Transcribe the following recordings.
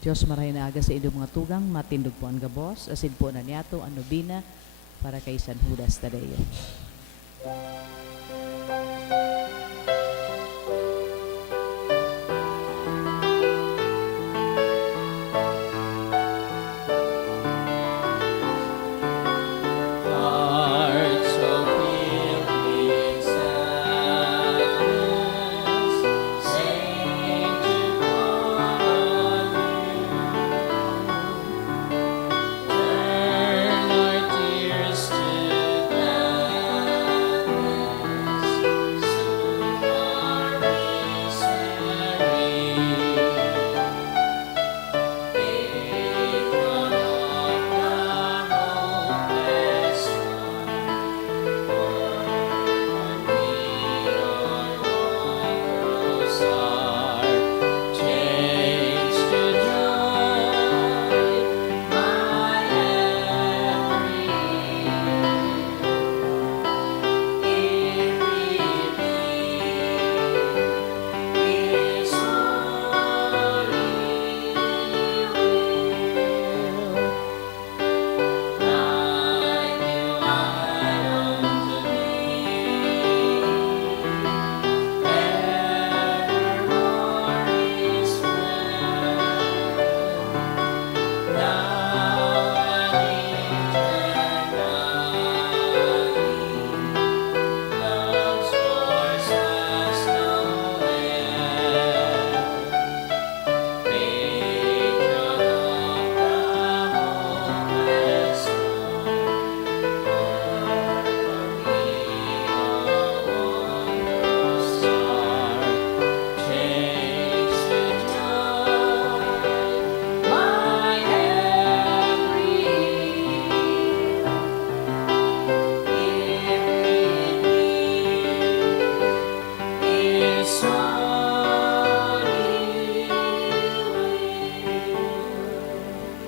Diyos maray na aga sa inyong mga tugang, matindog po ang gabos, asin po na niyato ang nobina para kay San Judas Tadeo.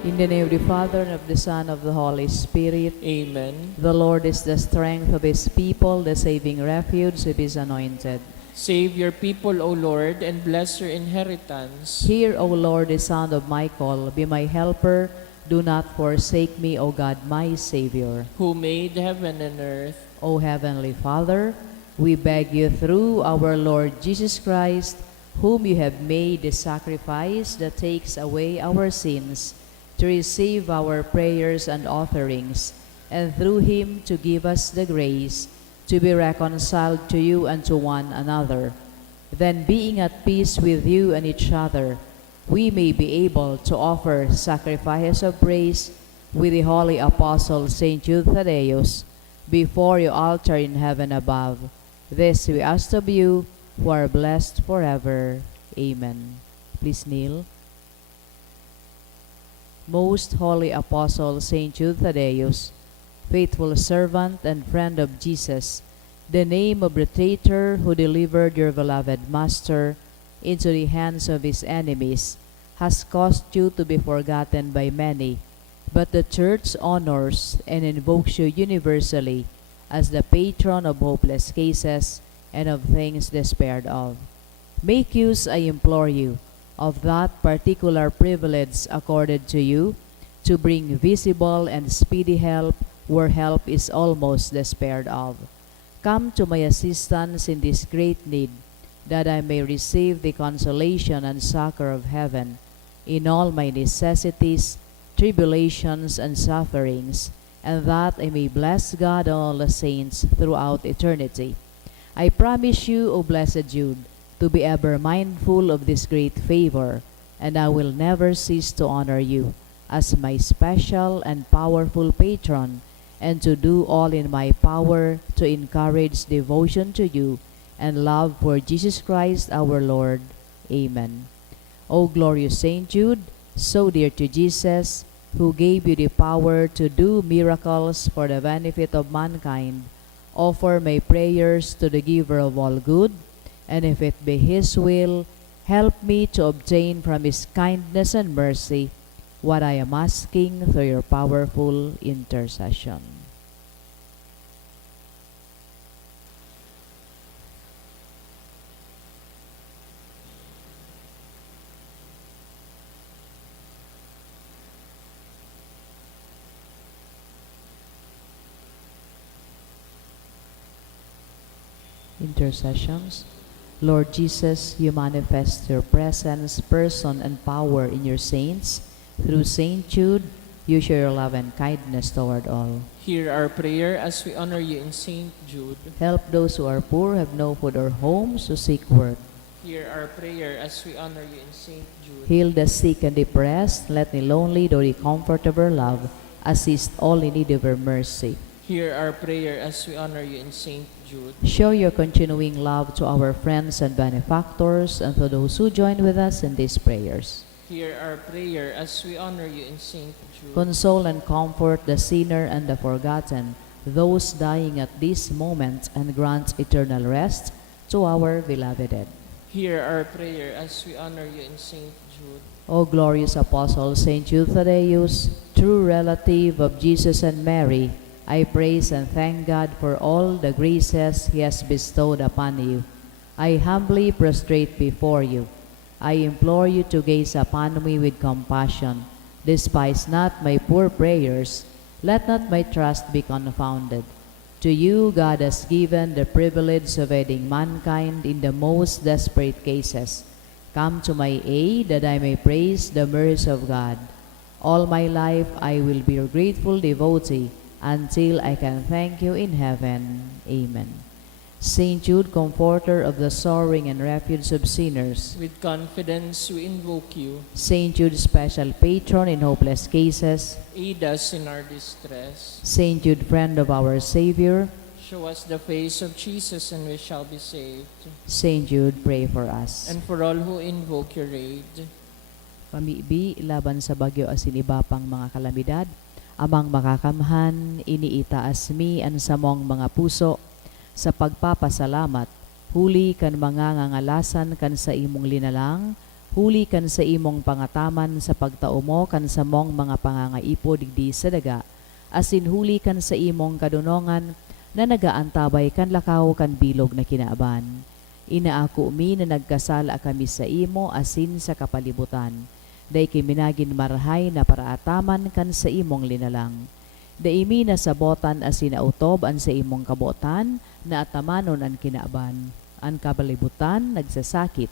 In the name of the Father, and of the Son, and of the Holy Spirit. Amen. The Lord is the strength of His people, the saving refuge of His anointed. Save your people, O Lord, and bless your inheritance. Hear, O Lord, the sound of my call. Be my helper. Do not forsake me, O God, my Savior. Who made heaven and earth. O Heavenly Father, we beg you through our Lord Jesus Christ, whom you have made the sacrifice that takes away our sins, to receive our prayers and offerings, and through him to give us the grace to be reconciled to you and to one another. Then, being at peace with you and each other, we may be able to offer sacrifices of praise with the holy apostle Saint Jude Thaddeus before your altar in heaven above. This we ask of you, who are blessed forever. Amen. Please kneel. Most holy apostle Saint Jude Thaddeus, faithful servant and friend of Jesus, the name of the traitor who delivered your beloved Master into the hands of his enemies has caused you to be forgotten by many, but the Church honors and invokes you universally as the patron of hopeless cases and of things despaired of. Make use, I implore you, of that particular privilege accorded to you, to bring visible and speedy help where help is almost despaired of. Come to my assistance in this great need, that I may receive the consolation and succor of heaven in all my necessities, tribulations, and sufferings, and that I may bless God and all the saints throughout eternity. I promise you, O blessed Jude, to be ever mindful of this great favor, and I will never cease to honor you as my special and powerful patron, and to do all in my power to encourage devotion to you and love for Jesus Christ our Lord. Amen. O glorious Saint Jude, so dear to Jesus, who gave you the power to do miracles for the benefit of mankind, offer my prayers to the giver of all good, and if it be his will, help me to obtain from his kindness and mercy what I am asking through your powerful intercession. Intercessions. Lord Jesus, you manifest your presence, person, and power in your saints. Through Saint Jude, you show your love and kindness toward all. Hear our prayer as we honor you in Saint Jude. Help those who are poor, have no food or homes, who seek work. Hear our prayer as we honor you in Saint Jude. Heal the sick and depressed, let the lonely, though the comfort of your love, assist all in need of your mercy. Hear our prayer as we honor you in Saint Jude. Show your continuing love to our friends and benefactors and to those who join with us in these prayers. Hear our prayer as we honor you in Saint Jude. Console and comfort the sinner and the forgotten, those dying at this moment, and grant eternal rest to our beloved dead. Hear our prayer as we honor you in Saint Jude. O glorious Apostle Saint Jude Thaddeus, true relative of Jesus and Mary, I praise and thank God for all the graces He has bestowed upon you. I humbly prostrate before you. I implore you to gaze upon me with compassion. Despise not my poor prayers. Let not my trust be confounded. To you God has given the privilege of aiding mankind in the most desperate cases. Come to my aid that I may praise the mercy of God. All my life I will be your grateful devotee until I can thank you in heaven. Amen. Saint Jude, comforter of the sorrowing and refuge of sinners. With confidence we invoke you. Saint Jude, special patron in hopeless cases. Aid us in our distress. Saint Jude, friend of our Savior. Show us the face of Jesus and we shall be saved. Saint Jude, pray for us. And for all who invoke your aid. Pamibi, laban sa bagyo asin iba pang mga kalamidad, amang makakamhan, iniitaas mi ang samong mga puso, sa pagpapasalamat, huli kan mga ngangalasan kan sa imong linalang, huli kan sa imong pangataman sa pagtaumo kan sa mong mga pangangaipo digdi sa daga, asin huli kan sa imong kadunongan na nagaantabay kan lakaw kan bilog na kinaaban. Inaako mi na nagkasala kami sa imo asin sa kapalibutan, day kiminagin marhay na paraataman kan sa imong linalang. Daimi na sabotan asin autob an sa imong kabotan na atamanon ang kinaaban. Ang kabalibutan nagsasakit.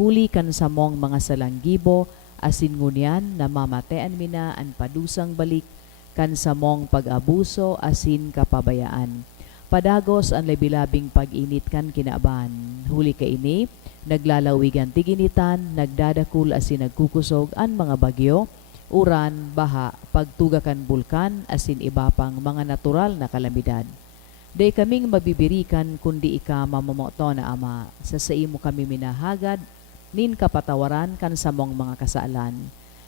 Huli kan sa mong mga salanggibo asin ngunyan na mamatean mina ang padusang balik kan sa mong pag-abuso asin kapabayaan. Padagos ang labilabing pag-init kan kinaaban. Huli ka ini, naglalawigan tiginitan, nagdadakul asin nagkukusog ang mga bagyo, uran, baha, pagtugakan bulkan, asin iba pang mga natural na kalamidad. Day kaming mabibirikan kundi ika mamamoto na Ama, sa imo kami minahagad, nin kapatawaran kan samong mga kasaalan.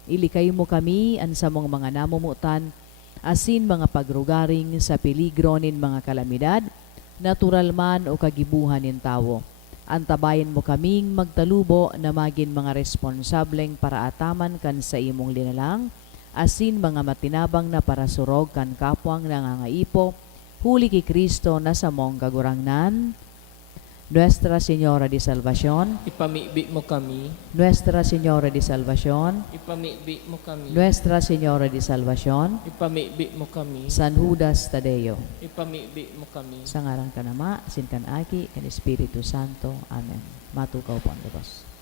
Ilikay mo kami an samong mga namumutan, asin mga pagrugaring sa peligro nin mga kalamidad, natural man o kagibuhan nin tawo. Antabayan mo kaming magtalubo na maging mga responsableng paraataman kan sa imong linalang, asin mga matinabang na parasurog kan kapwang nangangaipo, huli ki Kristo na sa mong kagurangnan. Nuestra Señora de Salvación, Ipamibi mo kami. Nuestra Señora de Salvación, Ipamibi mo kami. Nuestra Señora de Salvación, Ipamibi mo kami. San Judas Tadeo. Ipamibi mo kami. Sa ngaran ka nama, sin kan Aki, kan Espiritu Santo. Amen. Matukaw po ang Diyos.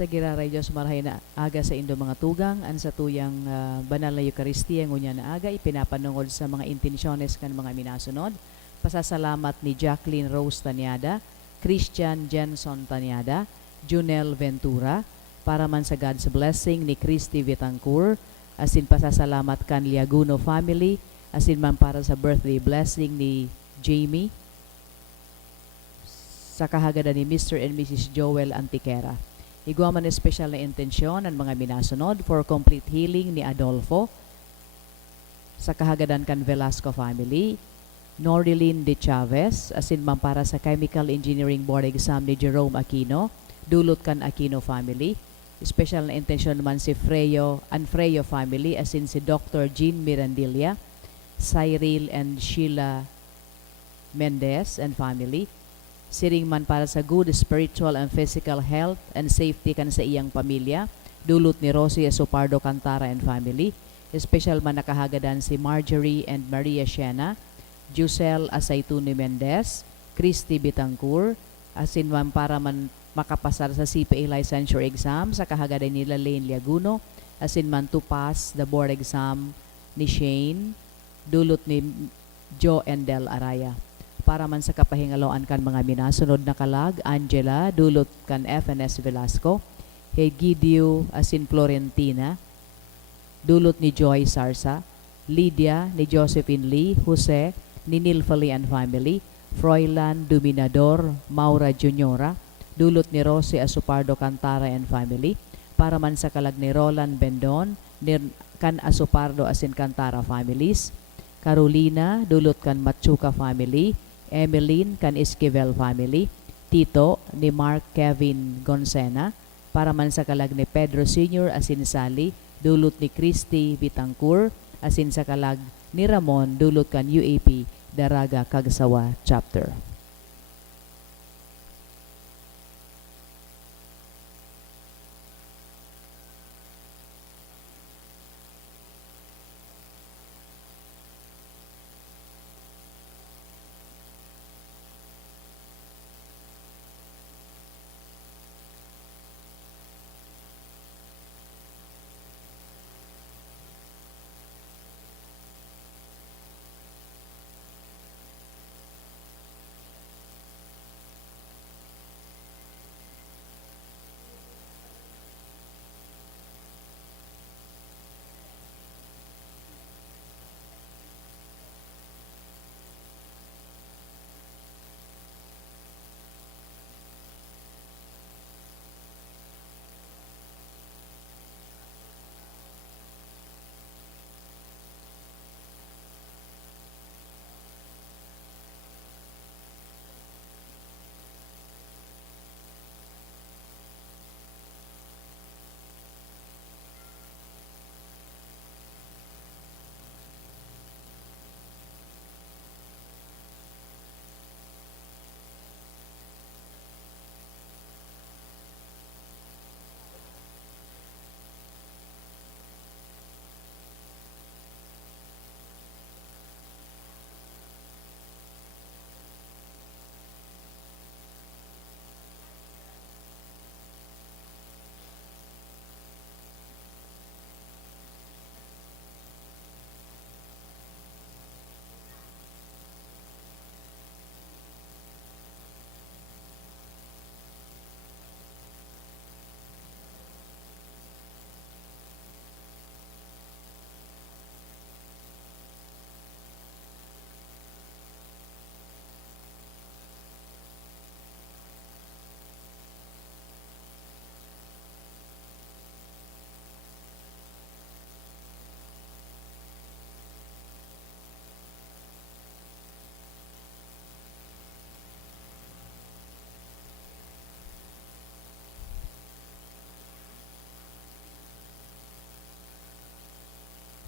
Sa giraray Diyos marahay na aga sa indo mga tugang, an sa tuyang banal na Eucharistia ngunya na aga, ipinapanungod sa mga intensyones kan mga minasunod. Pasasalamat ni Jacqueline Rose Tanyada, Christian Jenson Tanyada, Junel Ventura, para man sa God's blessing ni Christy Vitancourt, asin pasasalamat kan Liaguno family, asin man para sa birthday blessing ni Jamie, sa kahagada ni Mr. and Mrs. Joel Antiquera. Igwa man espesyal na intensyon ang mga minasunod for complete healing ni Adolfo, sa kahagadan kan Velasco family, Norilyn De Chavez, asin man para sa Chemical Engineering Board exam ni Jerome Aquino, dulot kan Aquino family. Special na intensyon naman si Freyo family, asin si Dr. Jean Mirandilla, Cyril and Sheila Mendez and family. Siring man para sa good spiritual and physical health and safety kan sa iyang pamilya, dulot ni Rosie Sopardo Cantara and family. Special man nakahagadan si Marjorie and Maria Shena, Jusel Asaituni Mendez, Christy Bitancourt, asin man para man makapasar sa CPA licensure exam sa kahagadan nila Lane Liaguno, asin man to pass the board exam ni Shane, dulot ni Joe Endel Araya. Para man sa kapahingaloan kan mga minasunod na kalag, Angela, dulot kan FNS Velasco, Hegidio asin Florentina, dulot ni Joy Sarsa, Lydia ni Josephine Lee, Jose ni Nilfali and family, Froilan Dominador Maura Juniora, dulot ni Rosie Asupardo Cantara and family. Para man sa kalag ni Roland Bendon, kan Asupardo asin Cantara families, Carolina, dulot kan Machuca family, Emeline kan Esquivel family, Tito ni Mark Kevin Gonsena. Para man sa kalag ni Pedro Sr. asin Sally, dulot ni Christy Bitancourt, asin sa kalag ni Ramon, dulot kan UAP Daraga Cagsawa chapter.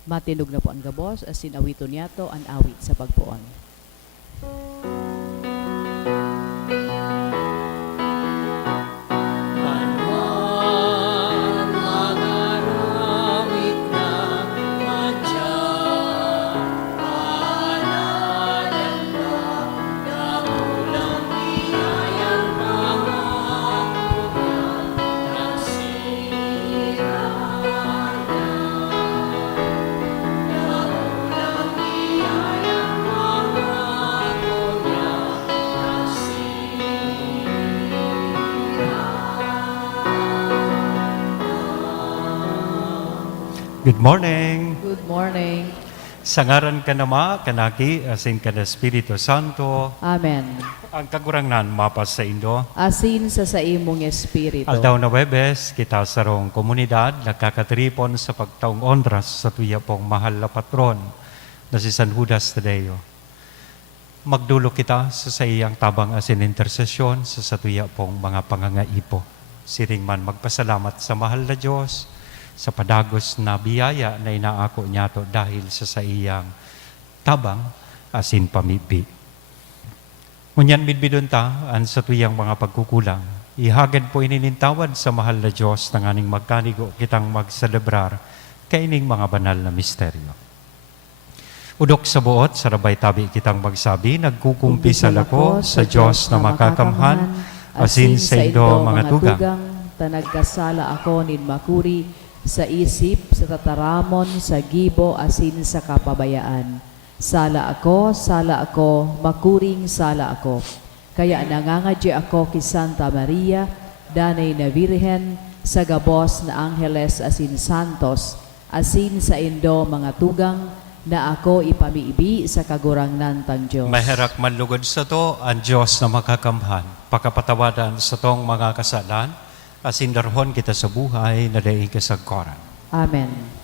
Matinog na po ang gabos, asin awito niyato ang awit sa pagpuon. Good morning. Good morning. Sa ngaran ka nama, kanaki, asin ka na Espiritu Santo, Amen. ang kagurangnan mapas sa Indo. Asin sa imong espiritu. Aldaw na Webes, kita sa rong komunidad, nagkakatripon sa pagtaong ondras sa tuya pong mahal na patron na si San Judas Tadeo. Magdulo kita sa iyang tabang asin intersesyon sa satuya pong mga pangangaipo. Siring man magpasalamat sa mahal na Diyos, sa padagos na biyaya na inaako niya to dahil sa iyang tabang asin pamibi. Ngunyan midbidon ta, an sa tuyang mga pagkukulang, ihagad po ininintawad sa mahal na Diyos ng aning magkanigo kitang magselebrar kaining mga banal na misteryo. Udok sa buot, sarabay tabi kitang magsabi, nagkukumpisal ako sa Diyos na makakamhan, asin sa Indo mga tugang. Tanagkasala ako nin makuri, sa isip, sa tataramon, sa gibo, asin sa kapabayaan. Sala ako, makuring sala ako. Kaya nangangadya ako kay Santa Maria, danay na Birhen, sa gabos na Angeles asin Santos, asin sa Indo mga tugang, na ako ipamiibi sa kagurangnan tang Diyos. Maherak manlugod sa to, ang Diyos na makakamhan, pakapatawadan sa tong mga kasalan, asin darhon kita sa buhay na daing kasagkoran. Amen.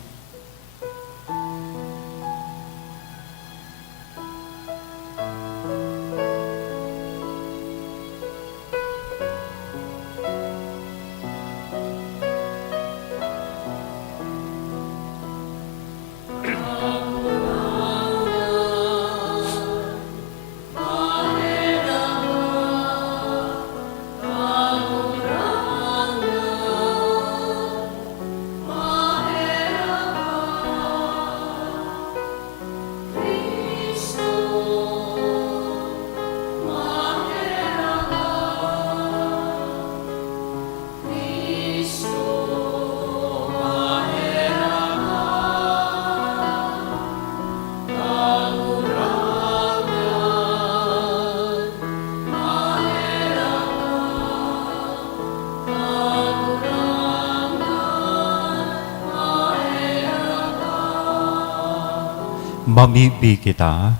Mamibi kita,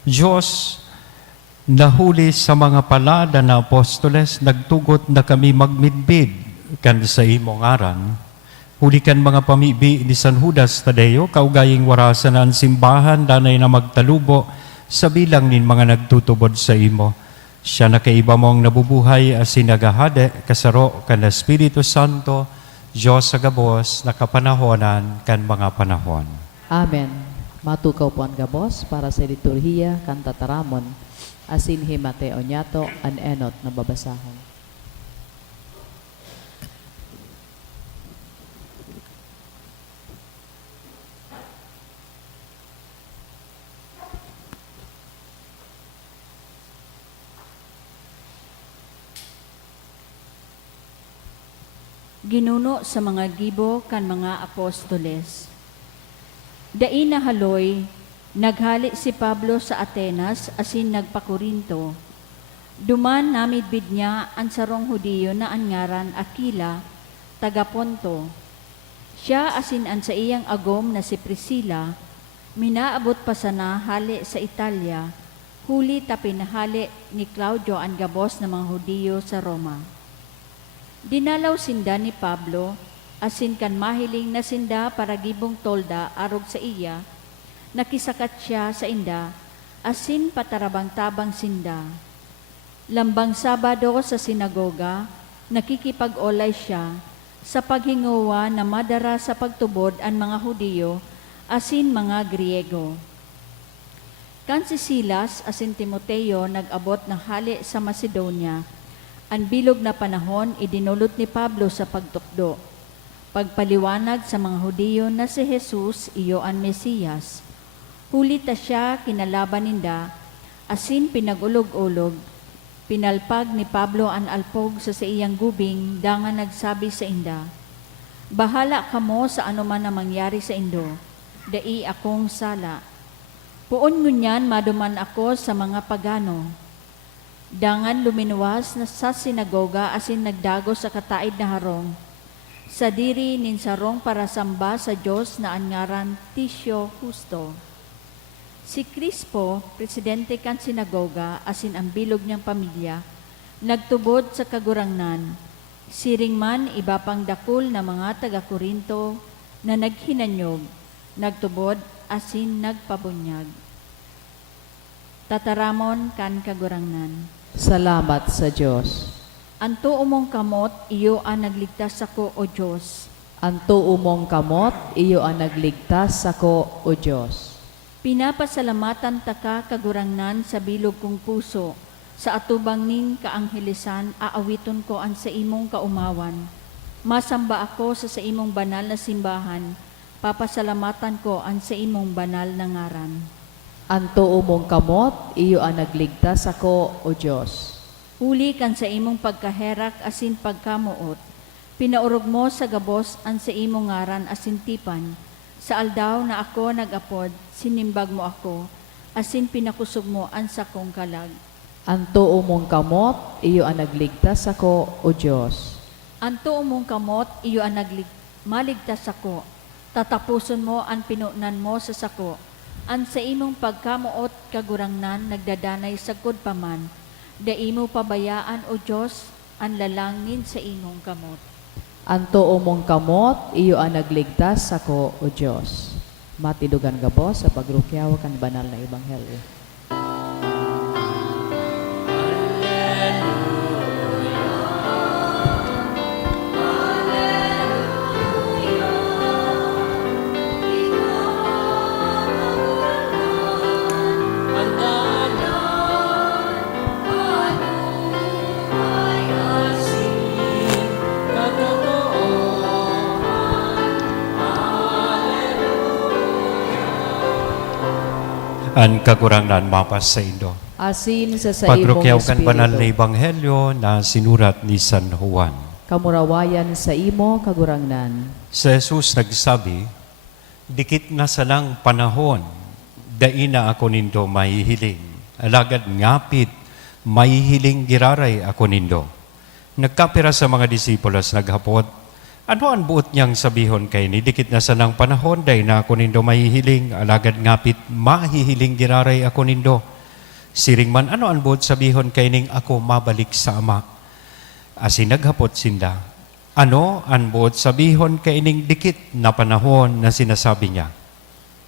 Diyos, nahuli sa mga palada na apostoles, nagtugot na kami magmidbid kan sa imong aran. Huli kan mga pamibi ni San Judas Tadeo, kaugaying warasan ang simbahan, danay na magtalubo sa bilang nin mga nagtutubod sa imo. Siya na kaiba mong nabubuhay as sinagahade, kasaro kan Espiritu Santo, Diyos sa gabos, nakapanahonan kan mga panahon. Amen. Matukaw po ang gabos para sa liturhiya kan tataramon, asin himate onyato an enot na babasahon. Ginuno sa mga gibo kan mga apostoles. Dai na haloy, naghali si Pablo sa Atenas asin nagpakorinto. Duman namidbid niya ang sarong Hudiyo na angaran Aquila, taga Ponto. Siya asin ang sa iyang agom na si Priscilla, minaabot pa sana hali sa Italia, huli tapinahali ni Claudio ang gabos ng mga Hudiyo sa Roma. Dinalaw sinda ni Pablo, asin kan mahiling na sinda para gibong tolda arog sa iya, nakisakat siya sa inda, asin patarabang-tabang sinda. Lambang Sabado sa sinagoga, nakikipag-olay siya sa paghingawa na madara sa pagtubod ang mga Hudiyo, asin mga Griego. Kan si Silas asin Timoteo nag-abot ng hali sa Macedonia, ang bilog na panahon idinulot ni Pablo sa pagtukdo. Pagpaliwanag sa mga Hudiyo na si Jesus iyo ang Mesiyas. Huli ta siya kinalaban ninda, asin pinagulog-ulog. Pinalpag ni Pablo ang alpog sa iyang gubing, dangan nagsabi sa inda, "Bahala kamo sa anuman na mangyari sa indo, dai akong sala. Puon ngunyan maduman ako sa mga pagano." Dangan luminuwas na sa sinagoga asin nagdago sa kataid na harong. sa diri nin sarong parasamba sa Dios na angaran Tisio Justo. Si Crispo, presidente kan sinagoga, asin ang bilog niyang pamilya, nagtubod sa kagurangnan. Siring man iba pang dakul na mga taga-Korinto na naghinanyog, nagtubod asin nagpabunyag. Tataramon kan kagurangnan. Salamat sa Diyos. Anto umong kamot, iyo ang nagligtas ako, O Diyos. Anto umong kamot, iyo ang nagligtas ako, O Diyos. Pinapasalamatan taka kagurangnan sa bilog kong puso, sa atubang ning kaanghelisan, aawiton ko ang sa imong kaumawan. Masamba ako sa imong banal na simbahan, papasalamatan ko ang sa imong banal na ngaran. Anto umong kamot, iyo ang nagligtas ako, O Diyos. Huli kan sa imong pagkaherak asin pagkamuot, pinaurog mo sa gabos ang sa imong ngaran asin tipan. Sa aldaw na ako nag-apod, sinimbag mo ako, asin pinakusog mo ang sakong kalag. Anto umong kamot, iyo ang nagligtas ako, O Diyos. Anto umong kamot, iyo ang maligtas ako. Tatapuson mo ang pinunan mo sa sako. Ang sa imong pagkamuot kagurangnan, nagdadanay sa paman. Da imo pabayaan, O Diyos, ang lalangin sa imong kamot. Anto umong kamot, iyo ang nagligtas ako, O Diyos. Matidugan gabo sa pagrukyaw kan banal na ebanghelyo. Ang kagurangnan mapas sa Indo. Asin sa imong Pagrukyaw kan banal na espiritu, ebanghelyo na sinurat ni San Juan. kamurawayan sa imo kagurangnan. Si Jesus nagsabi, dikit na salang panahon, daina ako nindo mahihiling. Alagad ngapit, mahihiling giraray ako nindo. Nagkapira sa mga disipulos naghapot, ano ang buot niyang sabihon kay ni dikit na salang panahon, daina ako nindo mahihiling. Alagad ngapit, mahihiling giraray ako nindo. Siring man, ano ang buot sabihon kay ning ako mabalik sa Ama? Asin naghapot sinda, ano ang buot sabihon kay ning dikit na panahon na sinasabi niya?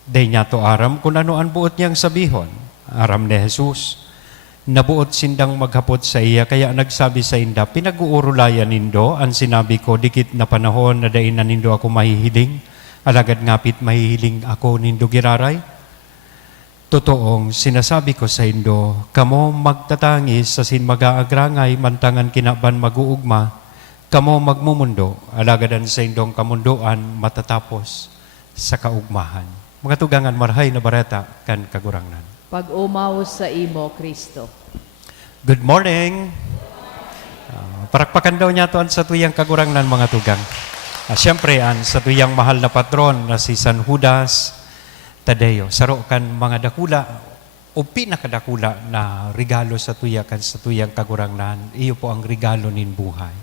Day niya to aram kung ano ang buot niyang sabihon. Aram ni Jesus. Nabuot sindang maghapot sa iya, kaya nagsabi sa inda, pinag-uurulayan nindo ang sinabi ko, dikit na panahon na dain na nindo ako mahihiling, alagad ngapit mahihiling ako nindo giraray. Totoong sinasabi ko sa indo, kamo magtatangis sa sin mag-aagrangay mantangan kinaban mag-uugma, kamo magmumundo, alagadan sa indong kamundoan matatapos sa kaugmahan. Mga tugangan marhay na bareta kan kagurangnan. Pag-umaw sa imo, Kristo. Good morning! Parakpakan daw niya to sa tuyang kagurangnan mga tugang. Siyempre, sa tuyang mahal na patron na si San Judas Tadeo. Saro kan mga dakula o pinakadakula na regalo sa tuyakan sa tuyang kagurangnan. Iyo po ang regalo nin buhay.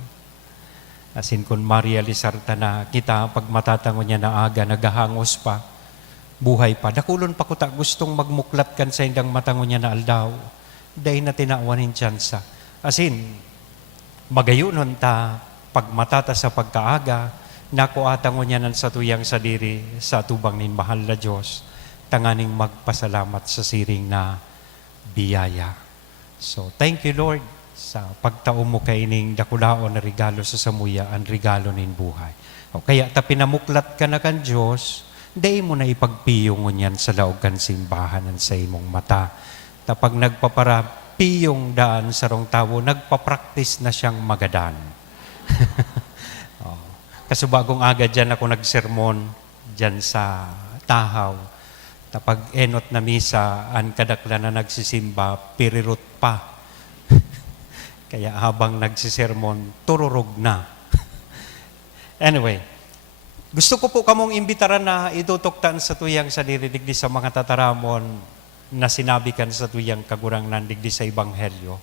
Asin kun Maria Lizarta na kita pag matatango niya na aga, nagahangos pa, buhay pa. Dakulon pa ko ta gustong magmuklat kan sa indang matango niya na aldaw. Dahil na tinawanin tsansa. Asin, magayunon ta pagmatata sa pagkaaga, nakuatango niya nan sa tuyang sadiri sa tubang nin mahal na Diyos, tanganing magpasalamat sa siring na biyaya. So, thank you Lord sa pagtao mo kay ning dakulaon na regalo sa samuya, ang regalo nin buhay. O, kaya ta pinamuklat ka na kan Diyos, day mo na ipagpiyong yan sa laog kan simbahanan sa imong mata. Tapag nagpaparapiyong daan sa rong tawo, nagpapraktis na siyang magadan. Kasubagong aga dyan ako nagsermon dyan sa Tahaw. Tapag enot na misa, ang kadakla na nagsisimba, pirirot pa. Kaya habang nagsisermon, tururog na. Anyway, gusto ko po kamong imbitaran na itutuktan sa tuyang sa digdi sa mga tataramon na sinabi kan sa tuyang kagurangnan digdi sa Ebanghelyo.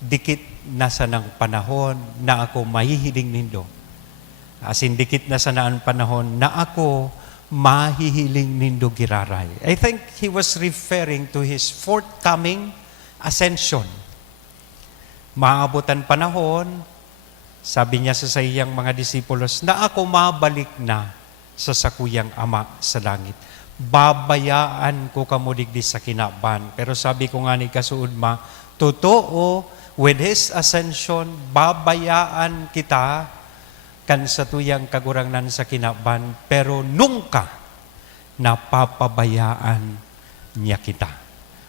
Dikit nasa ng panahon na ako mahihiling nindo. Asin dikit na sa naan panahon na ako mahihiling nindo giraray. I think he was referring to his forthcoming ascension. Maabutan panahon, sabi niya sa iyang mga disipulos, na ako mabalik na sa sakuyang Ama sa langit. Babayaan ko kamo digdi sa kinaban. Pero sabi ko nga ni kasuod ma, totoo, with His ascension, babayaan kita kan sa tuyang kagurangnan sa kinaban, pero nungka napapabayaan niya kita.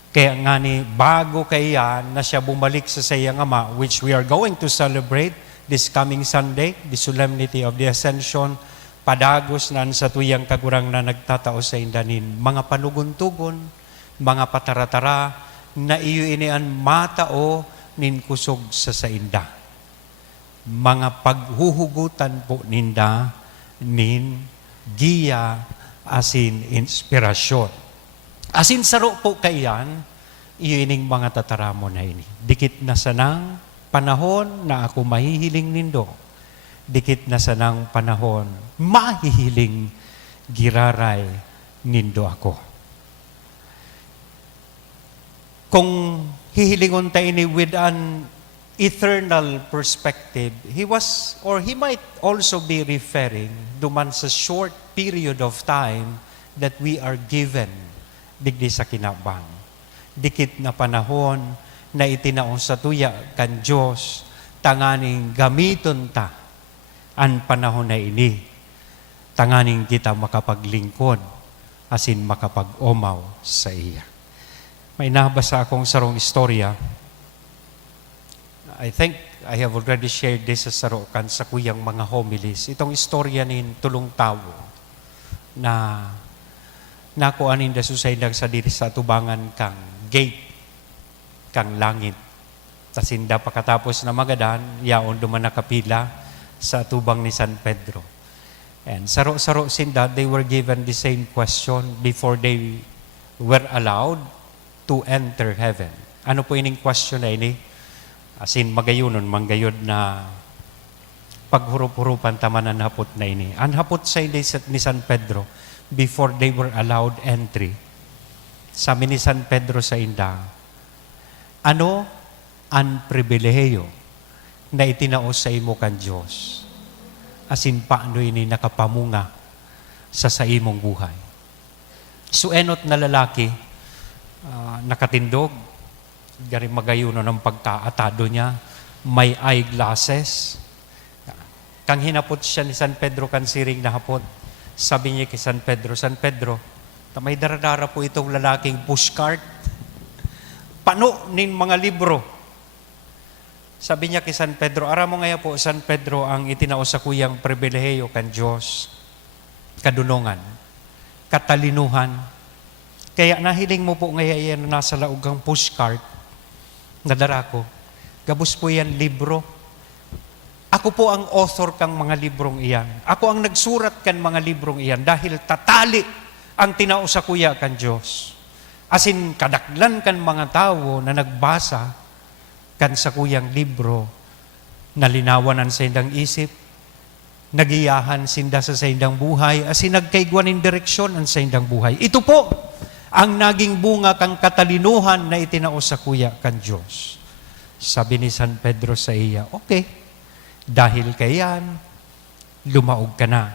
Kaya nga ni, bago kaya na siya bumalik sa sayang Ama, which we are going to celebrate this coming Sunday, the solemnity of the Ascension, padagos nan sa tuyang kagurang na nagtatao sa indanin, mga panugun-tugon, mga pataratara, na iyo inian matao nin kusog sa sainda. Mga paghuhugutan po ninda nin giya asin inspirasyon. Asin saro po kayan, iyo ining mga tataramo na ini. Dikit na sanang panahon na ako mahihiling nindo. Dikit na sanang panahon, mahihiling giraray nindo ako. Kung hihilingon tayo ni with an eternal perspective, he might also be referring duman sa short period of time that we are given digdi sa kinabang. Dikit na panahon na itinaon sa tuya kan Diyos, tanganing gamiton ta ang panahon na ini, tanganing kita makapaglingkod, asin makapag-omaw sa iya. May nabasa akong sarong istorya. I think I have already shared this sa sarokan sa kuyang mga homilies. Itong istorya nin tulong tawo na nakuanin da susay sa diri sa tubangan kang gate, kang langit. Tasinda pakatapos na magadan, yaon duman nakapila sa tubang ni San Pedro. And saro-saro sinda, they were given the same question before they were allowed to enter heaven. Ano po ining question na ini? Asin magayunon, manggayod na paghurup-hurupan tamanan hapot na ini. Ang hapot sa ni San Pedro, before they were allowed entry, sabi ni San Pedro sa inda, ano ang pribilehiyo na itinaos sa imo kan Diyos? Asin paano ini nakapamunga sa imong buhay? Suenot na lalaki, nakatindog, gari magayuno ng pagkaatado niya, may eyeglasses. Kang hinapot siya ni San Pedro kan siring na hapot, sabi niya kay San Pedro, may daradara po itong lalaking pushcart. Pano nin mga libro? Sabi niya kay San Pedro, ara mo ngaya po, San Pedro, ang itinao sa kuyang pribilehiyo kan Diyos, kadunungan, katalinuhan. Kaya nahiling mo po ngaya yan na nasa laugang pushcart, nadara ko, gabos po yan libro. Ako po ang author kang mga librong iyan. Ako ang nagsurat kan mga librong iyan dahil tatali ang tinao sa kuya kan Diyos. Asin kadaklan kan mga tao na nagbasa kan sa kuyang libro, nalinawanan sa indang isip, nagiyahan sinda sa indang buhay, asin nagkaigwan in direksyon ang sa indang buhay. Ito po ang naging bunga kang katalinuhan na itinao sa kuya kan Diyos. Sabi ni San Pedro sa iya, okay, dahil kayan, lumaog ka na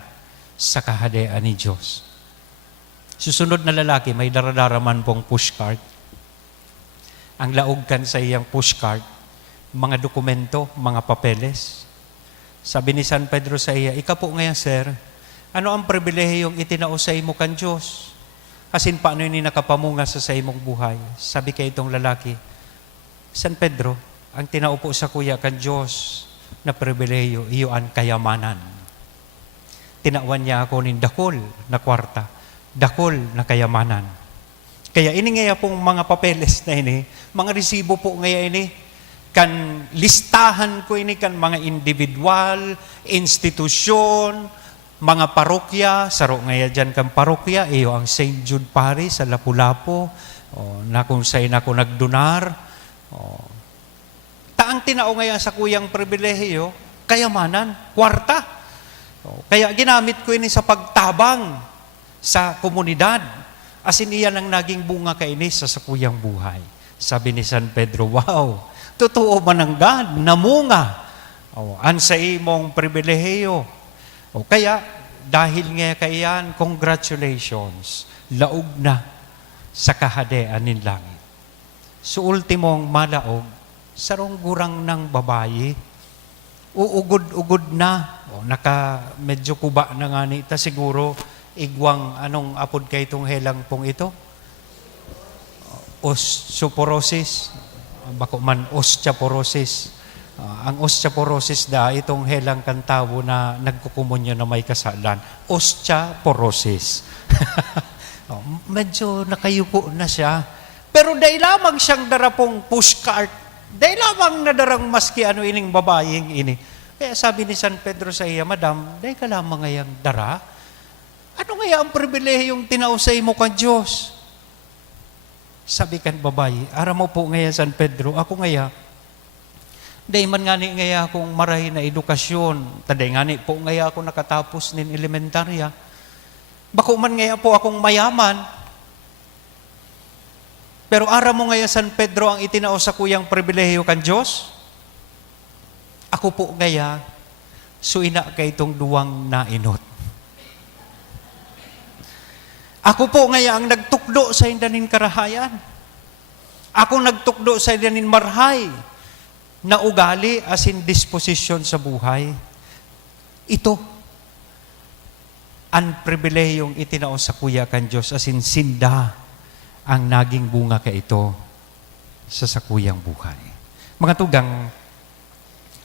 sa kahadean ni Diyos. Susunod na lalaki, may daradaraman pong pushcart. Ang laogkan sa iyang pushcart, mga dokumento, mga papeles. Sabi ni San Pedro sa iya, ika po ngayon, sir, ano ang pribilehiyong itinao sa imo kan Diyos? Asin paano ini nakapamunga sa imong buhay? Sabi kay itong lalaki, San Pedro, ang tinaupo sa kuya kan Diyos na pribilehiyo, iyo ang kayamanan. Tinawan niya ako nin dakol na kwarta, dakol na kayamanan. Kaya ini ngaya pong mga papeles na ini, mga resibo po ngaya ini, kan listahan ko ini kan mga individual, institusyon, mga parokya, saro ngaya dyan kan parokya, iyo ang St. Jude Parish sa Lapu-Lapu, na kung saan ako nagdonar, taang tinao ngayon sa kuyang pribilehiyo, kayamanan, kwarta. Kaya ginamit ko ini sa pagtabang sa komunidad. As in, iyan ang naging bunga kaini sa sakuyang buhay. Sabi ni San Pedro, wow, totoo man ang God, namunga. Ansa imong pribilehiyo. Kaya, dahil nga kayan, congratulations, laog na sa kahadean ng langit. So, ultimong malaog, sarong gurang ng babae, uugod-ugod na, medyo kuba na nga nita siguro, igwang anong apod kay itong helang pong ito? Osteoporosis. Bako man osteoporosis. Ang osteoporosis itong helang kantawo na nagkukumonyo na may kasalan. Osteoporosis. Medyo nakayuko na siya. Pero dahil lamang siyang darapong pushcart, dahil lamang nadarang maski ining babaeng ini. Kaya sabi ni San Pedro sa iya, Madam, dahil ka lamang ngayang dara, ano ngaya ang pribilehiyong tinausay mo kang Diyos? Sabi kan babae, ara mo po ngaya San Pedro, ako ngaya, day man ngani ngaya akong maray na edukasyon, taday ngani po ngaya ako nakatapos nin elementarya, bako man ngaya po akong mayaman, pero ara mo ngaya San Pedro ang itinausa ko yung pribilehiyo kan Diyos? Ako po ngaya, suina kay itong duwang nainot. Ako po ngaya ang nagtukdo sa indanin karahayan. Ako nagtukdo sa indanin marhay na ugali as in disposition sa buhay. Ito, ang pribilehiyong itinao sa kuya kan Diyos as in sinda ang naging bunga ka ito sa sakuyang buhay. Mga tugang,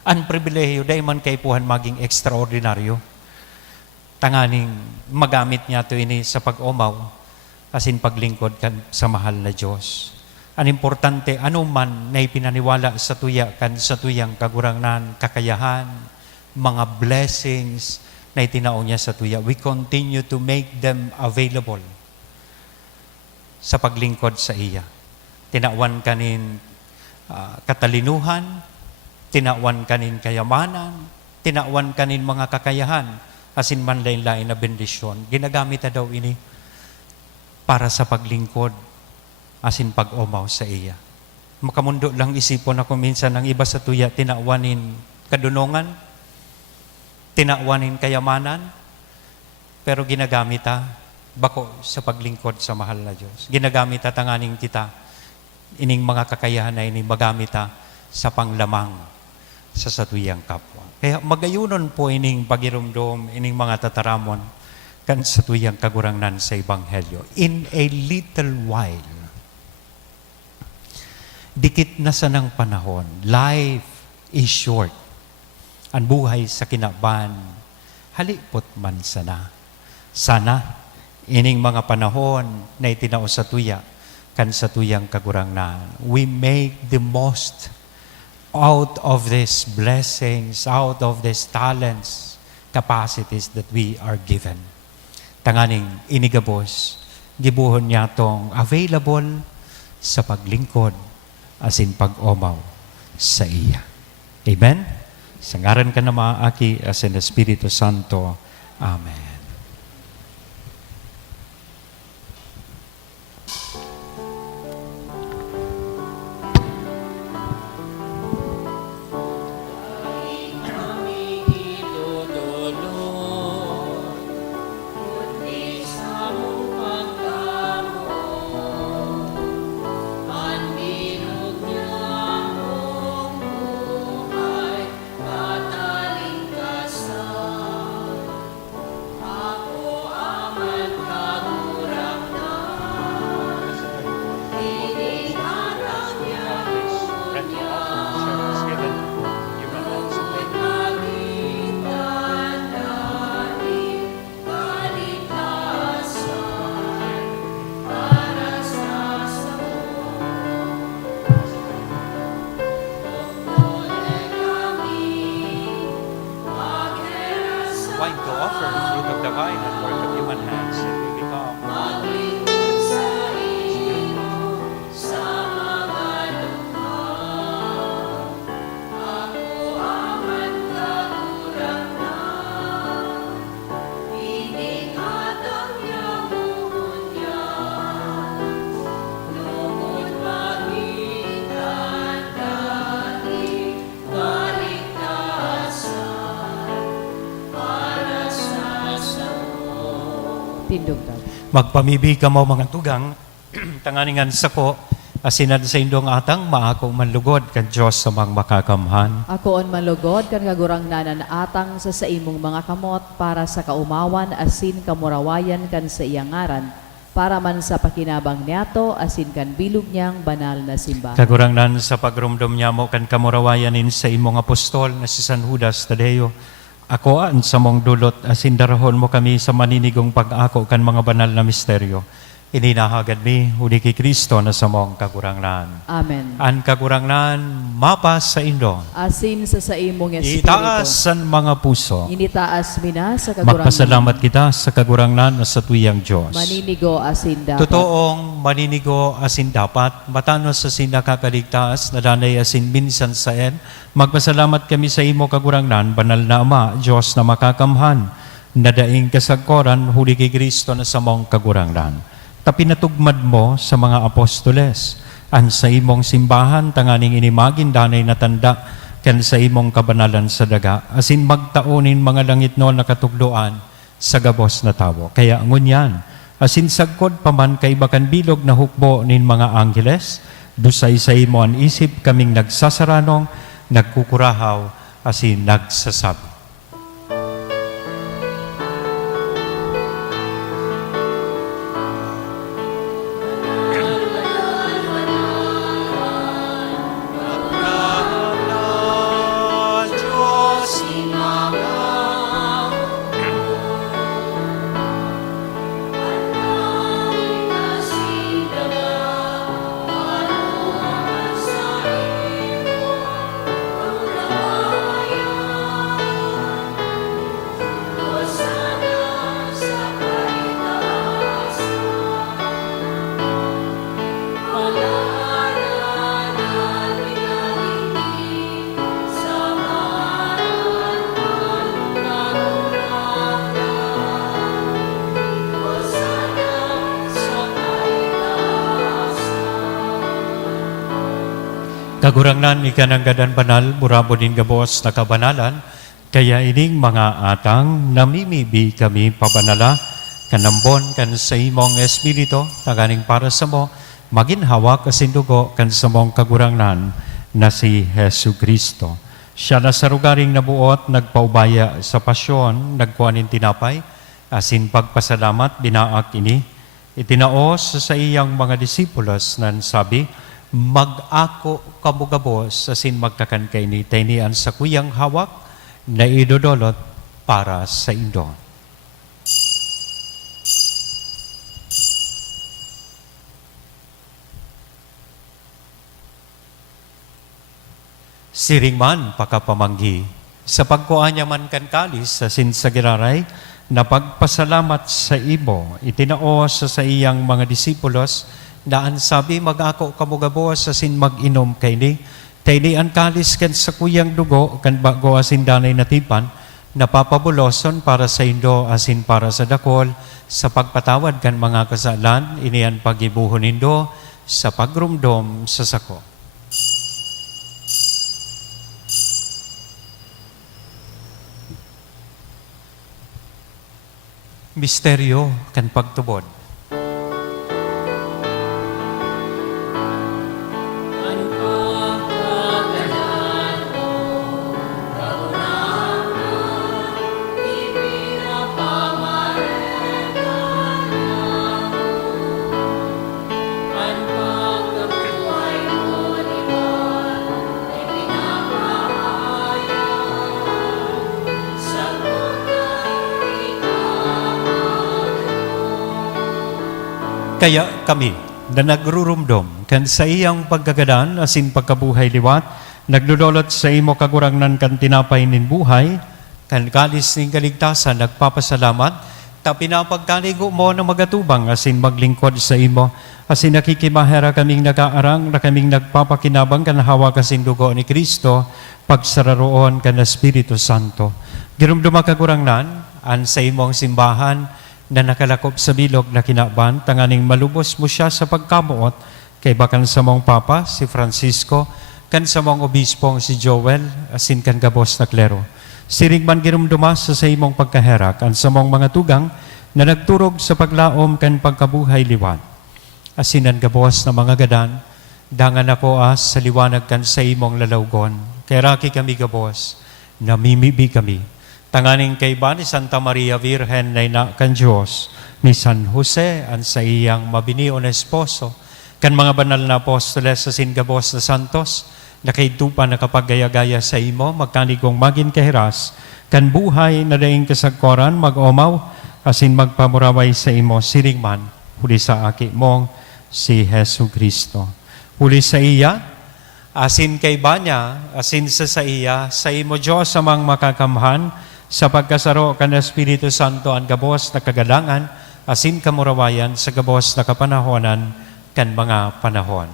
ang pribilehiyo dahil man kaipuhan maging extraordinaryo. Tanganing magamit niya ito ini sa pag-umaw asin paglingkod kan sa mahal na Diyos. Ang importante, ano man na ipinaniwala sa tuya kan sa tuyang kagurangnan, kakayahan, mga blessings na itinao niya sa tuya, we continue to make them available sa paglingkod sa iya. Tinawan kanin katalinuhan, tinawan kanin kayamanan, tinawan kanin mga kakayahan, asin man lain-lain na bendisyon, ginagamit na daw ini para sa paglingkod, asin pag-umaw sa iya. Makamundo lang isipon ako minsan ng iba sa tuya, tinawanin kadunungan, tinawanin kayamanan, pero ginagamit bako sa paglingkod sa mahal na Diyos. Ginagamit tanganing kita, ining mga kakayahan na ini magamit sa panglamang sa satuyang kapwa. Kaya magayunon po ining pagirumdom, ining mga tataramon kan sa tuyang kagurangnan sa Ebanghelyo. In a little while, dikit na sa ng panahon, life is short. Ang buhay sa kinaban, halipot man sana. Sana, ining mga panahon na itinao sa tuya, kan sa tuyang kagurangnan, we make the most out of these blessings, out of these talents, capacities that we are given. Tanganing inigabos, gibuhon niya tong available sa paglingkod asin pag-umaw sa iya. Amen? Sa ngaran ka na maaki asin Espiritu Santo. Amen. Tindugtag. Magpamibi ka mo mga tugang, tanganingan sa ko, asinad sa indong atang maako manlugod kan Diyos sa mga makakamhan. Ako on malugod kan kagurang nanan atang sa imong mga kamot para sa kaumawan asin kamurawayan kan sa iyang ngaran para man sa pakinabang niyato asin kan bilog niyang banal na simbahan. Kagurangnan sa pagrumdum niya mo kan kamurawayanin sa imong apostol na si San Judas Tadeo. Ako an sa mong dulot asin darahon mo kami sa maninigong pag-ako kan mga banal na misteryo. Ininahagad mi, huli kay Kristo na sa mong kagurangnan. Amen. An kagurangnan, mapas sa indo. Asin sa imong espiritu. Itaas ang mga puso. Initaas mi na sa kagurang Magpasalamat kita sa kagurangnan na sa tuyang Diyos. maninigo asin dapat. Totoong maninigo asin dapat, matanos asin nakakaligtas, nadanay asin minsan sa en. Magpasalamat kami sa imo kagurangnan, banal na Ama, Diyos na makakamhan, nadaing kasagkoran, huli kay Kristo na sa mong kagurangnan. Tapinatugmad mo sa mga apostoles, an sa imong simbahan, tanganing inimagin danay na tanda, ken sa imong kabanalan sa daga, asin magtaonin mga langit no nakatugloan sa gabos na tawo. Kaya ngunyan, asin sagkod paman kay bakan bilog na hukbo nin mga anggeles, dusay sa imo an isip kaming nagsasaranong, nagkukurahaw, asin nagsasabi. Kagurangnan ikanang gadan banal, burabo din gabos na kabanalan, kaya ining mga atang namimibi kami pabanala, kanambon kan sa imong espiritu, taganing para sa mo, maginhawak asin dugo kan sa mong kagurangnan na si Hesu Kristo. Siya na sa rugaring nabuot, nagpaubaya sa pasyon, nagkuhanin tinapay, asin pagpasalamat, binaak ini, itinaos sa iyang mga disipulos nan sabi, mag-ako kabugabos asin magkakan kay ni taynian sa kuyang hawak na idodolot para sa indo. Siring man pakapamanggi, sa pagkuanya man kan kalis asin sa giraray, na pagpasalamat sa ibo, itinaos sa iyang mga disipulos, daan sabi mag-ako kamugabos asin mag-inom kay ni tayni an kalis ken sa kuyang dugo kan bago asin danay natipan napapabuloson para sa indo asin para sa dakol sa pagpatawad kan mga kasalan inian pagibuhon indo sa pagrumdom sa sako. Misteryo kan pagtubod. Kaya kami na nagrurumdom kan sa iyang pagkagadan asin pagkabuhay liwat, naglulolot sa imo kagurangnan kan tinapay nin buhay, kan kalis ning kaligtasan nagpapasalamat, ta pinapagkaligo mo na magatubang asin maglingkod sa imo, asin nakikimahera kaming nagaarang na kaming nagpapakinabang kan hawak asin dugo ni Kristo, pagsararoon kan Espiritu Santo. Girumduma kagurangnan, an sa imong simbahan, na nakalakop sa bilog na kinaban, tanganing malubos mo siya sa pagkamuot, kay bakan sa mong Papa, si Francisco, kan sa mong Obispong si Joel, asin kan gabos na klero. Siring man girumdumas sa imong pagkaherak, an sa mong mga tugang, na nagturog sa paglaom kan pagkabuhay liwan. Asinan gabos na mga gadan, dangan ako sa liwanag kan sa imong lalawgon. Kaya raki kami gabos, namimibi kami. Tanganing kay ba ni Santa Maria Virgen na ina kan Diyos, ni San Jose ang sa iyang mabinion na esposo, kan mga banal na apostoles sa singabos na santos, na kay tupa na kapag-gaya-gaya sa imo, magkanigong magin kahiras, kan buhay na daing kasagkoran, mag-omaw, asin magpamuraway sa imo, siringman, huli sa aki mong si Hesu Kristo. Huli sa iya, asin kay banya, asin sa iya, sa imo Diyos amang makakamhan, sa pagkasaro kan Espiritu Santo ang gabos na kagalangan, asin kamurawayan sa gabos na kapanahonan kan mga panahon.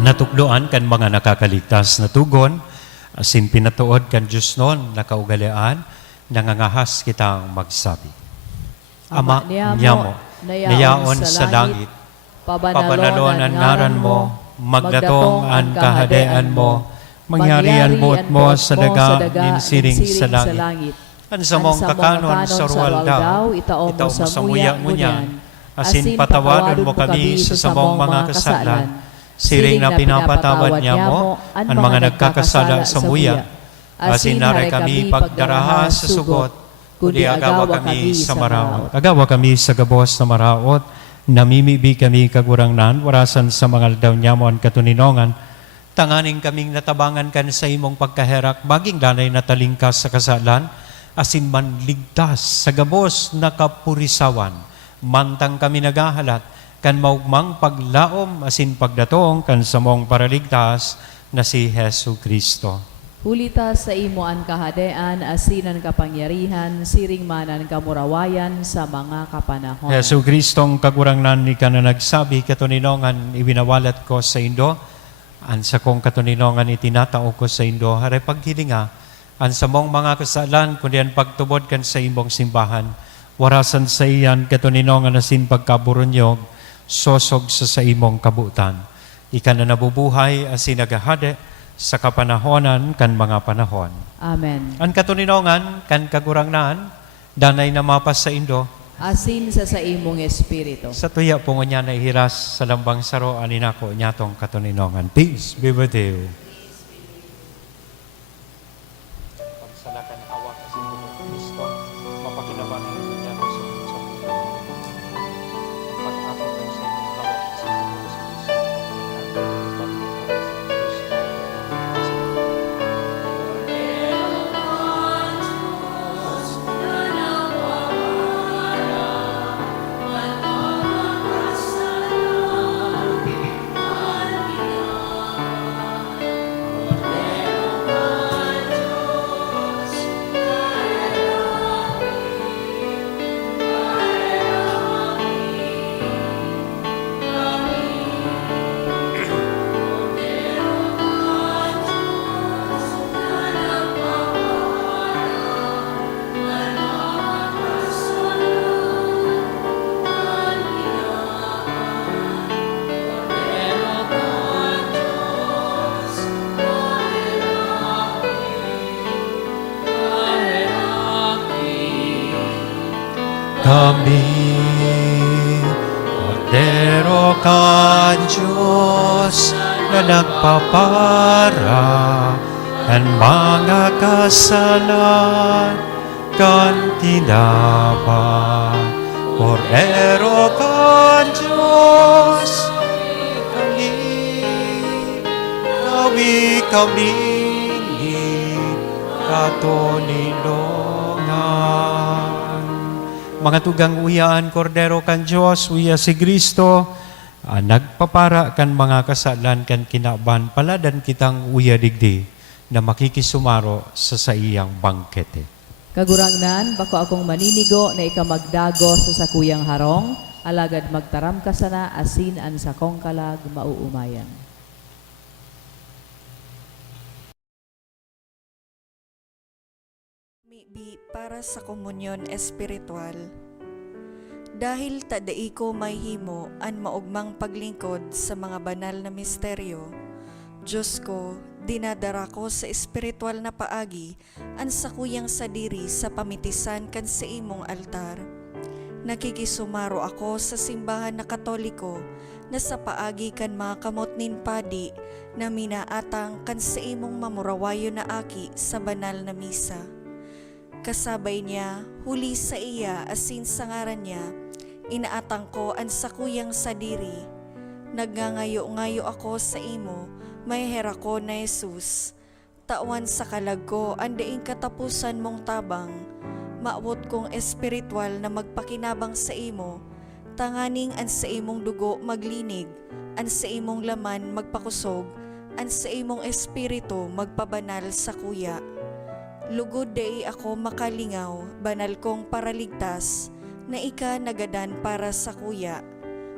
Natukdoan kan mga nakakaligtas na tugon, asin pinatuod kan Diyos noon na kaugalian, nangangahas kitang magsabi. Ama niyamo, nayaon sa langit, pabanalon ang ngaran mo, magdatong ang kahadean mo, mangyarian buot mo sa daga, insiring sa langit. Ang samong kakanon sa ruwal daw, itaw mo sa muya-munyan, asin patawadon mo kami sa samong mga kasalan, siring na pinapatawad niya mo ang mga nagkakasala sa muya. Asin naray kami pagdaraha sa sugot, kundi agawa kami sa maraot. Agawa kami sa gabos na maraot, namimibi kami kagurangnan, warasan sa mga daw niya mo ang katuninongan. Tanganing kaming natabangan kan sa imong pagkaherak, maging danay natalingkas sa kasalan, asin man ligtas sa gabos na kapurisawan. Mantang kami nagahalat, kan maugmang paglaom asin pagdatong kan samong paraligtas na si Hesu Kristo. Hulita sa imo ang kahadean, asinan kapangyarihan, siring manan kamurawayan sa mga kapanahon. Hesu Kristong kagurangnan ni ka na nagsabi, katuninongan ibinawalat ko sa Indo, an sa kong katuninongan itinatao ko sa Indo, haray paghilinga, an samong mga kasalan, kundi ang pagtubod kan sa imong simbahan, warasan sa iyan katuninongan asin pagkaburunyog, sosog sa imong kabutan. Ika na nabubuhay as sinagahade sa kapanahonan kan mga panahon. Amen. Ang katuninongan kan kagurangnan, danay na mapas sa Indo, Asin sa imong espiritu. sa tuya po niya na ihiras sa lambang saro, aninako nyatong katuninongan. Peace be with you. Pagsalakan hawak sa Kristo, mapakinabanan niya sa kami, Kordero ka Diyos na nagpapara kan mga kasalan kan tinapan. Kordero ka Diyos, kami katuninongan. Mga tugang uyaan, Kordero kan Diyos, uya si Kristo, nagpapara kan mga kasalan kan kinaban, paladan kitang uya digdi na makikisumaro sa iyang bangkete. Kagurangnan, bako akong maninigo na ikamagdago sa sakuyang harong, alagad magtaram ka sana asin an sa kong kalag mauumayan. Maybe para sa komunyon espiritual. Dahil tadai ko may himo an maugmang paglingkod sa mga banal na misteryo, Diyos ko, dinadara ko sa espiritual na paagi an sakuyang sadiri sa pamitisan kan sa imong altar. Nakikisumaro ako sa simbahan na Katoliko na sa paagi kan mga kamot nin padi na minaatang kan sa imong mamurawayo na aki sa banal na misa. Kasabay niya, huli sa iya asin sa ngaran niya, inaatang ko ang sakuyang sadiri. Nagngangayo-ngayo ako sa imo, may hera ko na Jesus. Tawan sa kalag ko, andaing katapusan mong tabang. Maawot kong espiritual na magpakinabang sa imo, tanganing an sa imong dugo maglinig, an sa imong laman magpakusog, an sa imong espiritu magpabanal sa kuya. Lugod day ako makalingaw, banal kong paraligtas, na ika nagadan para sa kuya.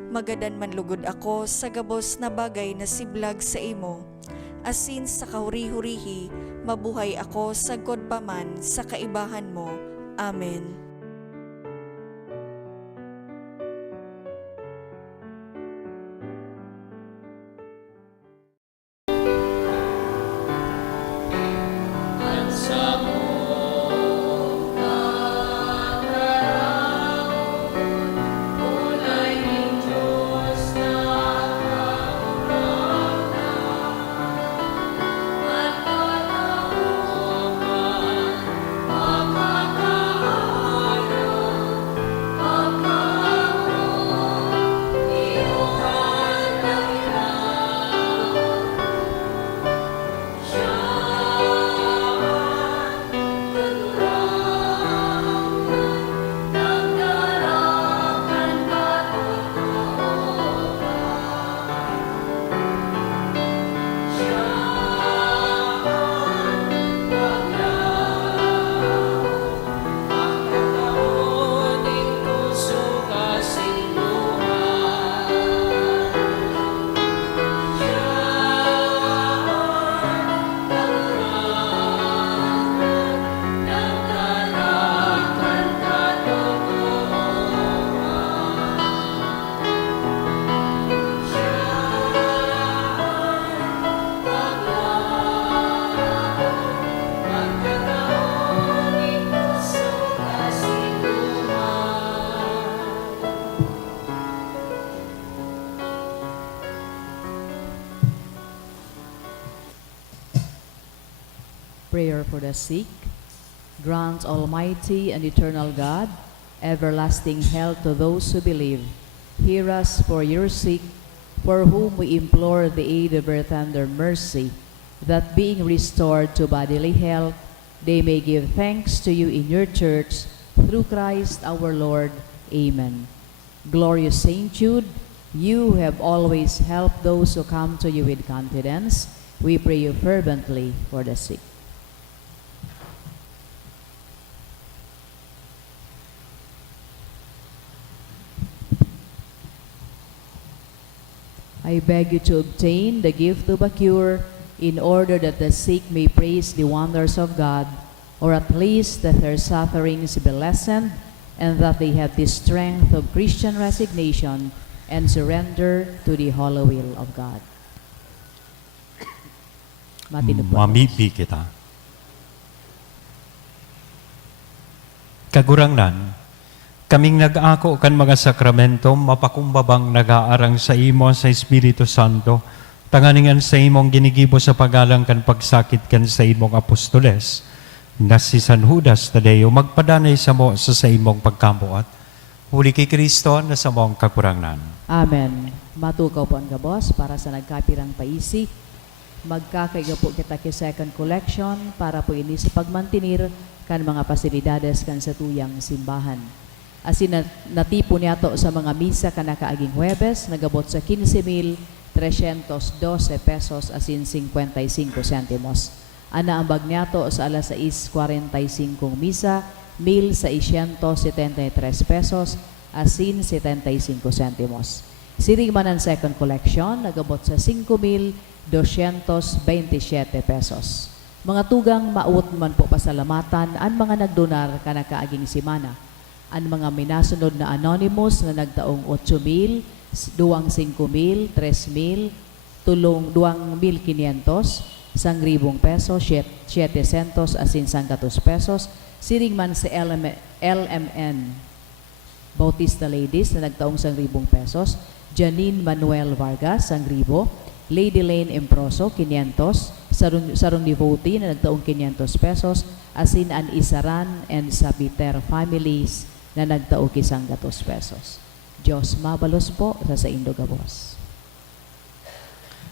Magadan man lugod ako sa gabos na bagay na siblag sa imo. Asin sa kahuri-hurihi, mabuhay ako sa godpaman sa kaibahan mo. Amen. Prayer for the sick. Grant, Almighty and eternal God, everlasting health to those who believe. Hear us for your sick, for whom we implore the aid of your tender mercy, that being restored to bodily health, they may give thanks to you in your church, through Christ our Lord. Amen. Glorious Saint Jude, you have always helped those who come to you with confidence. We pray you fervently for the sick. I beg you to obtain the gift of a cure, in order that the sick may praise the wonders of God, or at least that their sufferings be lessened, and that they have the strength of Christian resignation and surrender to the holy will of God. Mamipi kita. Kagurangnan, kaming nag-ako kan mga sakramento, mapakumbabang nag-aarang sa imo sa Espiritu Santo, tanganingan sa imong ginigibo sa pagalang kan pagsakit kan sa imong apostoles, na si San Judas Tadeo magpadanay sa mo sa imong pagkamuat. Huli kay Kristo na sa mong kakurangnan. Amen. Matukaw po ang gabos para sa nagkapirang paisi. Magkakaiga po kita kay second collection para po ini sa pagmantinir kan mga pasilidades kan sa tuyang simbahan. Asin natipo niya to sa mga misa kan nakaaging Huwebes, nagabot sa 15,312 pesos asin 55 centimos. Ana ambag niya to sa alas 6:45 misa, 1,673 pesos asin 75 centimos. Siring man ang second collection, nagabot sa 5,227 pesos. Mga tugang maut man po pasalamatan ang mga nagdonar kanakaaging simana. Ang mga minasunod na anonymous na nagtaong 8,000, 2,500, 3,000, tulong 2,500, 1,000 pesos, 700 asin 100 pesos. Siring man si LMN Bautista Ladies na nagtaong 1,000 pesos, Janine Manuel Vargas 1,000, Lady Lane Improso 500, Sarong Devotee na nagtaong 500 pesos, asin an Isaran and Sabiter families na nagtaong 100 pesos. Diyos mabalos po sa Indo Gabos.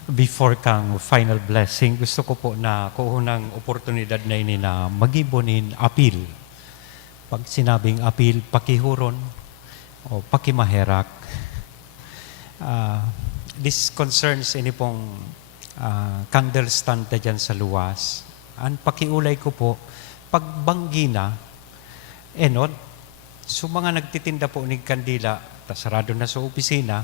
Before kang final blessing, gusto ko po na kuhunang oportunidad na ini na magibonin apil. Pag sinabing apil, pakihuron o pakimaherak. This concerns ini pong candle stand na dyan sa luwas. Ang pakiulay ko po, pagbanggi na, enod, so mga nagtitinda po ng kandila, sarado na sa opisina,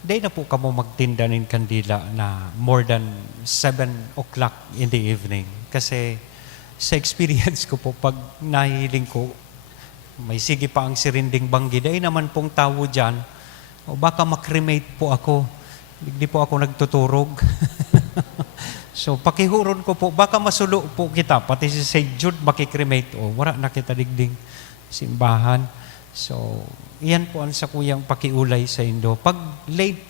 dahil na po kamo magtinda ng kandila na more than 7 o'clock in the evening. Kasi sa experience ko po, pag nahihiling ko, may sige pa ang sirinding banggi, dahil naman pong tawo dyan, o baka makremate po ako, hindi po ako nagtuturog. So pakihuron ko po, baka masulo po kita, pati si St. Jude makikremate, o wala na kita digding simbahan. So, iyan po ang sa kuyang pakiulay sa Indo. Pag late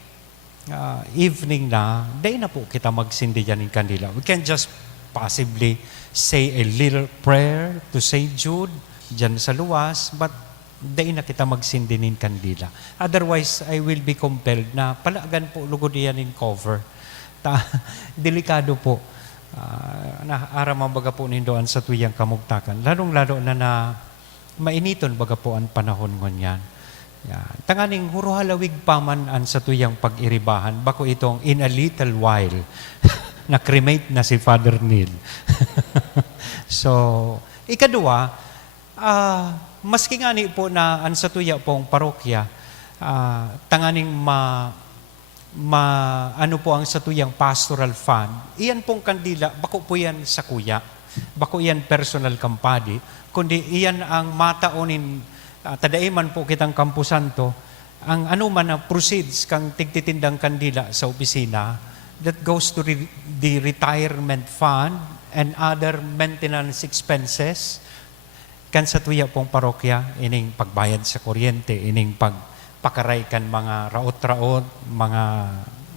evening na, day na po kita magsindi dyan ng kandila. We can just possibly say a little prayer to St. Jude dyan sa luwas, but day na kita magsindi ng kandila. Otherwise, I will be compelled na palagan po lugod yan in cover. Delikado po. Naaraman baga po nindoan sa tuyang kamugtakan. Lalong-lalo na mainiton baga po ang panahon ngunyan. Yan. Tanganing huruhalawig paman an sa tuyang pag-iribahan, bako itong in a little while, na-cremate na si Father Neil. So, ikadua, maski nga ni po na an sa tuya pong parokya, tanganing ano po ang sa tuyang pastoral fund, iyan pong kandila, bako po yan sa kuya, bako yan personal kampadi, kundi iyan ang mataonin, tadaiman po kitang Kampusanto, ang ano man na proceeds kang tigtitindang kandila sa opisina, that goes to the retirement fund and other maintenance expenses, kan sa tuya pong parokya, ining pagbayad sa kuryente, ining pagpakaray kan mga raot-raot, mga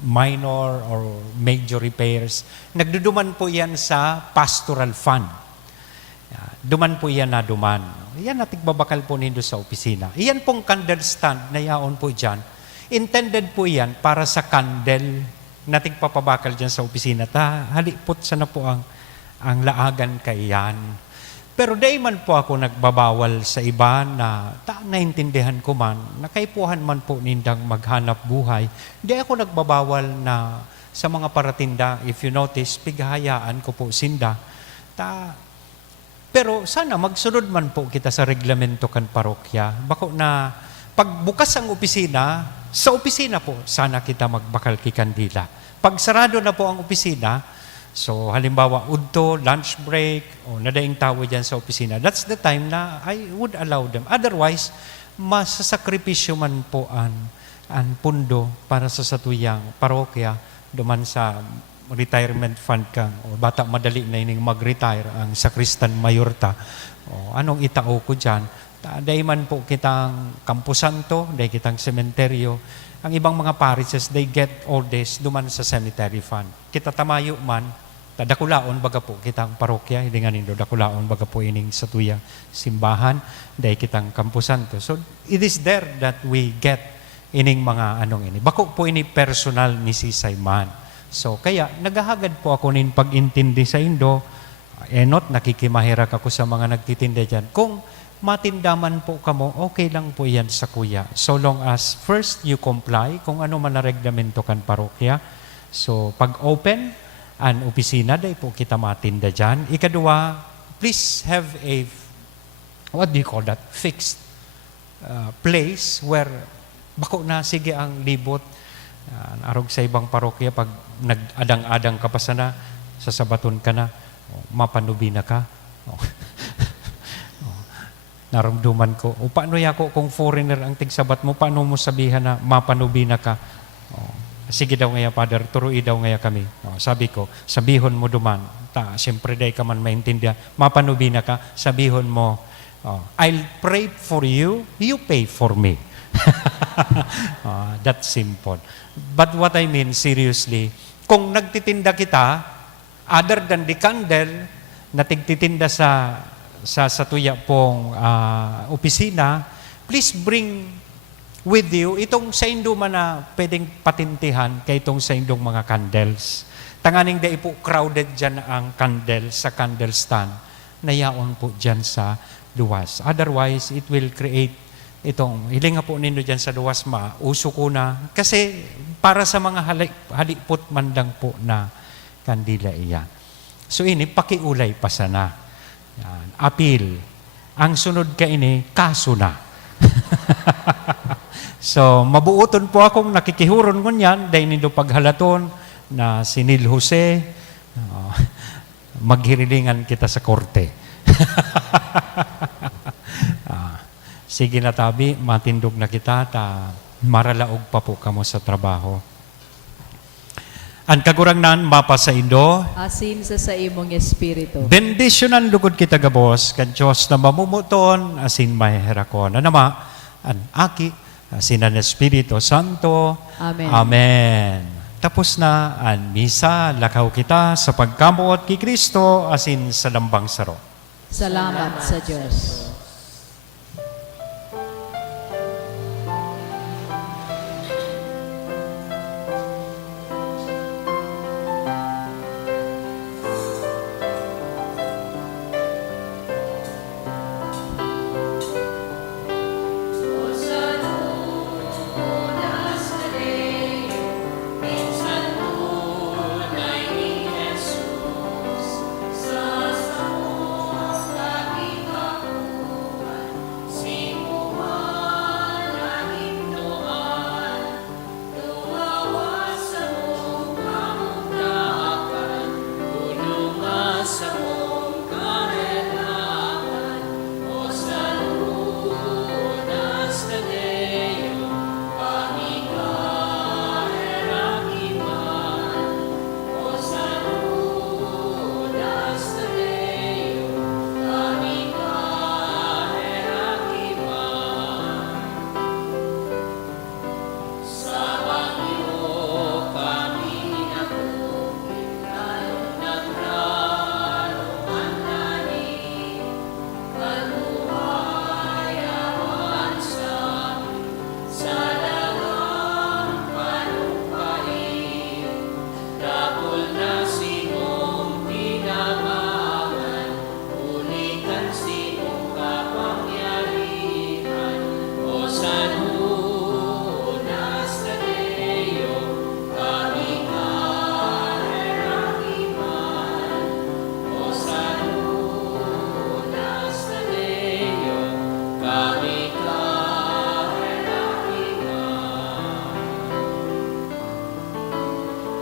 minor or major repairs, nagduduman po yan sa pastoral fund. Duman po yan na duman. Yan nating babakal po nindo sa opisina. Iyan pong candle stand na yaon po dyan. Intended po yan para sa candle nating papabakal dyan sa opisina. Halipot sana po ang laagan kayan. Pero dahil man po ako nagbabawal sa iba na naintindihan ko man, nakaipuhan man po nindang maghanap buhay, di ako nagbabawal na sa mga paratinda, if you notice, pighahayaan ko po sinda. Pero sana magsunod man po kita sa reglamento kan parokya. Bako na pagbukas ang opisina, sa opisina po, sana kita magbakal kikandila. Pag sarado na po ang opisina, so halimbawa, udto, lunch break, o nadaing tawo dyan sa opisina, that's the time na I would allow them. Otherwise, masasakripisyo man po ang pundo para sa satuyang parokya, duman sa retirement fund kang, o bata madali na ining mag-retire ang sakristan mayorta, o anong itao ko dyan, dahil man po kitang Kampusanto, dahil kitang sementeryo, ang ibang mga parishes, they get all this duman sa cemetery fund. Kita tamayo man, dakulaon baga po kitang parokya, hindi nga nindo, dakulaon baga po ining sa tuyang simbahan, dahil kitang Kampusanto. So, it is there that we get ining mga anong ini. Bako po ini personal ni Sisay man. So, kaya naghahagad po ako nin pag-intindi sa Indo, enot, nakikimahirak ako sa mga nagtitinda dyan. Kung matindaman po kamo, okay lang po yan sa kuya. So long as first you comply kung ano man na reglamento kan parokya. So, pag open ang opisina, dahil po kita matinda dyan. Ikadua, please have a, what do you call that? Fixed place where bako na sige ang libot. Arog sa ibang parokya, pag nag-adang-adang ka pa sana, sasabaton ka na, mapanubi na ka. Naramduman ko, paano yako kung foreigner ang tigsabat mo, paano mo sabihan na mapanubi na ka? Sige daw ngaya, Father, turuin daw ngaya kami. Sabi ko, sabihon mo duman, siyempre day ka man maintindihan, mapanubi na ka, sabihon mo, I'll pray for you, you pay for me. That's simple. But what I mean, seriously, kung nagtitinda kita, other than the candle, na tigtitinda sa tuya pong opisina, please bring with you itong sa indo man na pwedeng patintihan kay itong sa indong mga candles. Tanganing da po crowded dyan ang candle sa candle stand. Nayaon po dyan sa luwas. Otherwise, it will create itong, hilinga po ninyo dyan sa luwas, mauso ko na. Kasi para sa mga halipot man lang po na kandila iyan. So ini, pakiulay pa sana. Yan. Appeal. Ang sunod ka ini, kaso na. So, mabuoton po akong nakikihuron ko niyan, dahil nindo paghalaton na si Neil Jose, maghirilingan kita sa korte. Sige na tabi, matindog na kita, maralaog pa po kamo sa trabaho. Ang kagurangnan, mapa sa indo, Asin sa imong espiritu. bendisyonan lugod kita gabos, kan Diyos na mamumuton, asin mahiherakon. Anama, an aki, asin ang Espiritu Santo. Amen. Amen. Tapos na ang misa, lakaw kita sa pagkamuot kay Kristo, asin sa lambang saro. Salamat sa Diyos.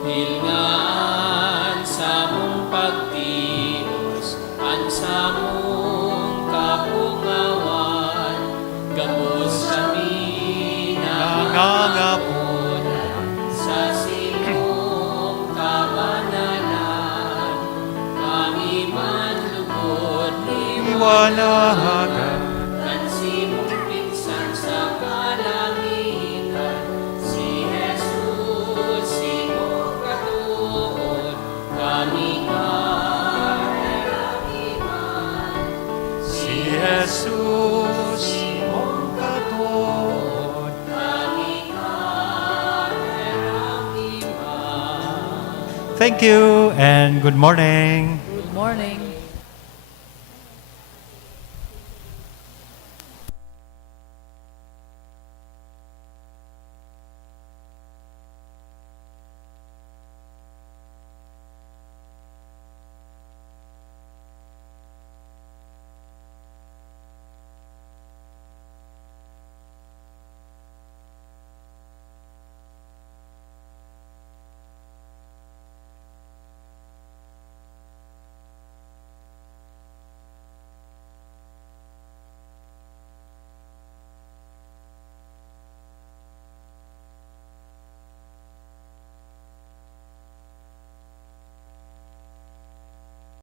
Hilngan sa mong pagtios, ang sa mong kapungawan, gabos kami nangangapon sa simong kabanalan, kami man lugod Iwanagan. kan simong pinsan sa kalangitan, si Jesus, simong katuon, kami kahirapiman. Si Jesus, imong katod. Kami kahirapiman. Thank you and good morning. Good morning.